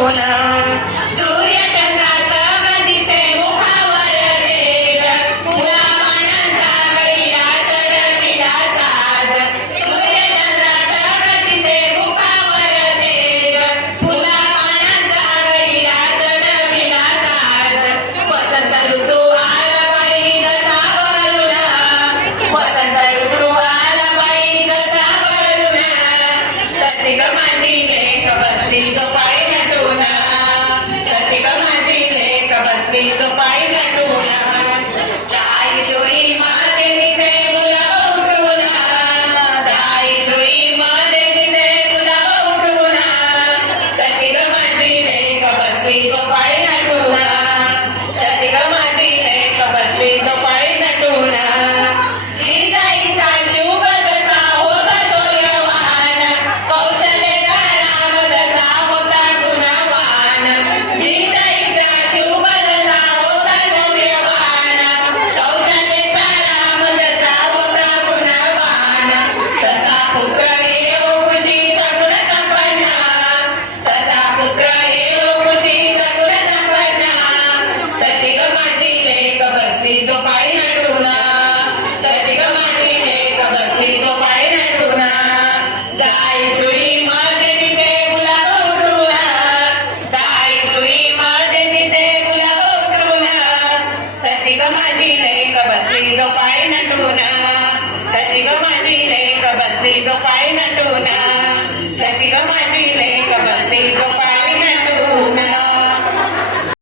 नटून सूर्यचंद्राचं दिसे मुखावर तेज मुला पानांचा गैरा चढविला साज सूर्यचंद्राचं दिसे मुखावर तेज मुला पानांचा गैरा चढविला साज वसंत ऋतू आला बाई जसा वरुण वसंत ऋतू आला बाई जसा वरुण तशी ग माझी लेक बसली झोपाळी नटून तशी ग माझी लेक बसली झोपाळी नटून दाई जुई मध्ये दिसे गुलाब उठून दाई जुई मध्ये दिसे गुलाब उठून तशी ग माझी लेक बसली झोपाळी नटून तशी ग माझी लेक बसली झोपाळी नटून सीताईचा शुभ जसा होता सूर्यवान कौशल्यचा राम जसा होता गुणवान सीताईचा शुभ जसा होता सूर्यवान कौशल्यचा राम जसा होता गुणवान तसा पुत्र येऊ खुशी सगुण संपन्न तसा पुत्र येऊ खुशी सगुण संपन्न तशी ग माझी लेक बसली झोपाळी नटून तशी ग माझी लेक बसली झोपाळी नटून दाई जुई मध्ये दिसे गुलाब उठून दाई जुई मध्ये दिसे गुलाब उठून तशी ग माझी लेक बसली झोपाळी नटून तशी ग माझी लेक बसली झोपाळी नटून तशी ग माझी लेक बसली झोपाळी